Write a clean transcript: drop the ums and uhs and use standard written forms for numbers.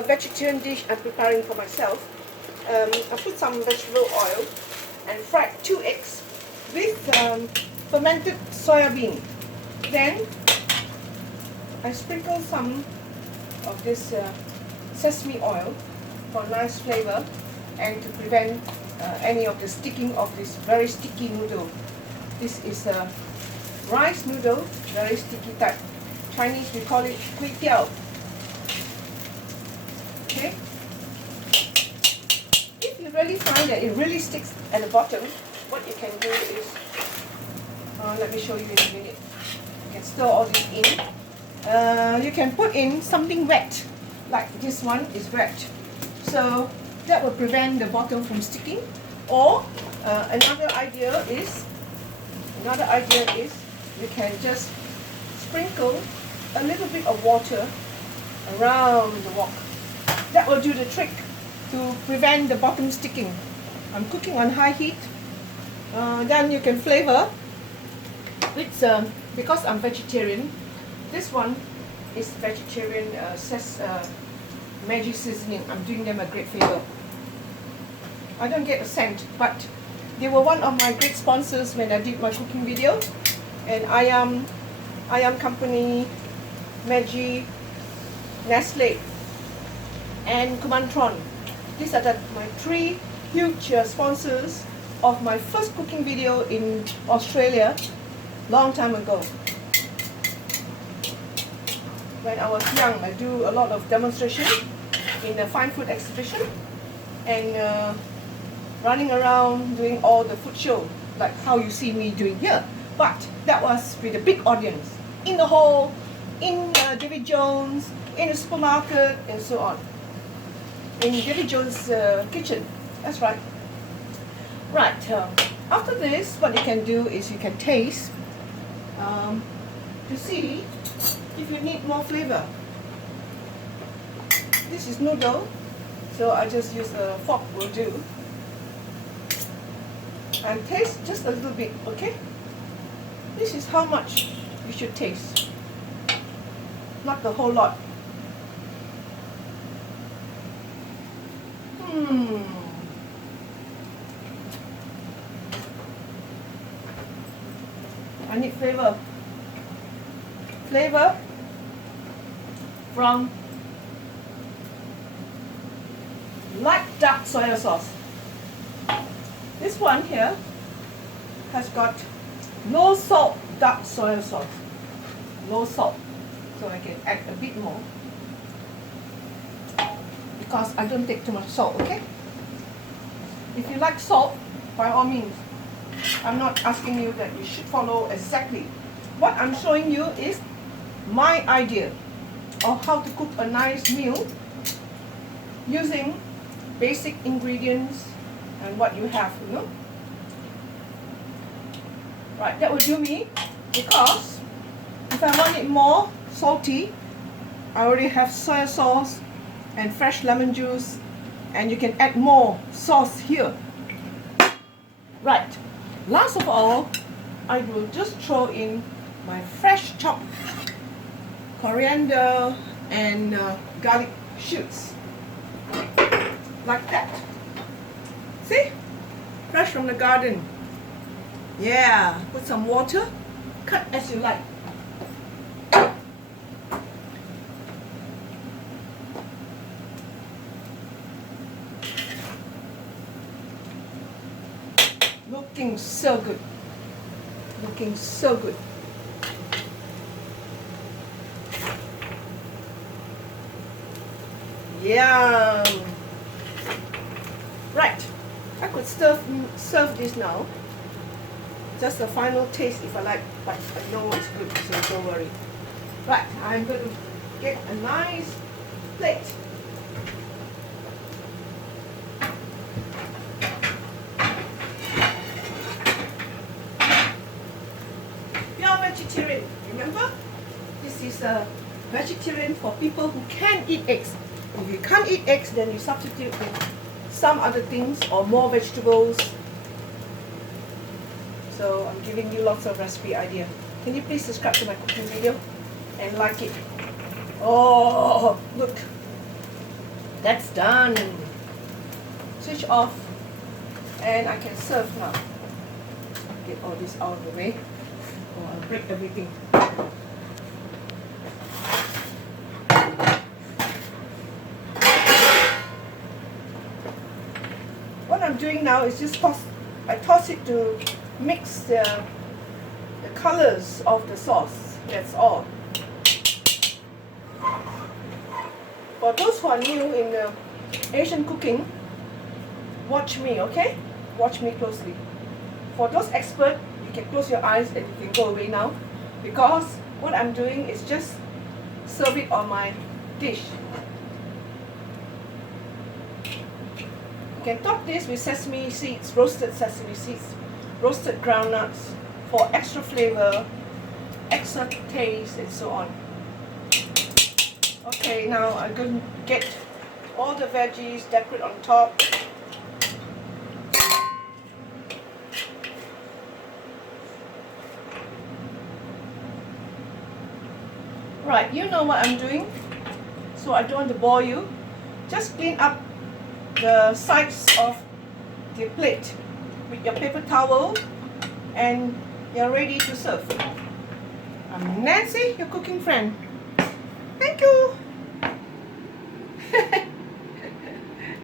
a vegetarian dish I'm preparing for myself. I put some vegetable oil and fried 2 eggs with fermented soya bean. Then I sprinkle some of this sesame oil for nice flavor and to prevent any of the sticking of this very sticky noodle. This is a rice noodle, very sticky type. Chinese we call it kui tiao. Okay. If you really find that it really sticks at the bottom, what you can do is, let me show you in a minute. You can stir all this in. You can put in something wet, like this one is wet. So that will prevent the bottom from sticking. Or another idea is you can just sprinkle a little bit of water around the wok. That will do the trick to prevent the bottom sticking. I'm cooking on high heat. Then you can flavor with, because I'm vegetarian, this one is vegetarian Maggi seasoning. I'm doing them a great favor. I don't get a cent, but they were one of my great sponsors when I did my cooking video. And Ayam Company, Maggi, Nestle, and Kumantron. These are my 3 huge sponsors of my first cooking video in Australia, long time ago. When I was young, I do a lot of demonstration in the fine food exhibition and running around doing all the food show, like how you see me doing here. But that was with a big audience, in the hall, in David Jones, in the supermarket, and so on. In David Jones' kitchen, that's right. Right, after this, what you can do is you can taste to see if you need more flavor. This is noodle, so I just use a fork will do. And taste just a little bit, okay? This is how much you should taste, not the whole lot. I need flavor. Flavor from light dark soya sauce. This one here has got no salt dark soya sauce. No salt. So I can add a bit more, because I don't take too much salt, okay? If you like salt, by all means. I'm not asking you that you should follow exactly. What I'm showing you is my idea of how to cook a nice meal using basic ingredients and what you have, you know. Right, that will do me, because if I want it more salty, I already have soya sauce and fresh lemon juice, and you can add more sauce here. Right, last of all, I will just throw in my fresh chopped coriander and garlic shoots, like that. See? Fresh from the garden. Yeah, put some water, cut as you like. Looking so good. Looking so good. Yum. Right, I could serve this now. Just a final taste if I like, but I know it's good, so don't worry. Right, I'm going to get a nice plate. Pure vegetarian, remember? This is a vegetarian for people who can eat eggs. If you can't eat eggs, then you substitute with some other things or more vegetables. So I'm giving you lots of recipe idea. Can you please subscribe to my cooking video and like it? Oh, look. That's done. Switch off and I can serve now. Get all this out of the way. Oh, I'll break everything. What I'm doing now is just I toss it to mix the colors of the sauce. That's all. For those who are new in Asian cooking, watch me, okay? Watch me closely. For those experts, you can close your eyes and you can go away now, because what I'm doing is just serve it on my dish. You can top this with sesame seeds, roasted sesame seeds, roasted groundnuts for extra flavor, extra taste, and so on. Okay, now I'm going to get all the veggies, decorate on top. Right, you know what I'm doing, so I don't want to bore you. Just clean up the sides of the plate with your paper towel and you're ready to serve. I'm Nancy, your cooking friend. Thank you.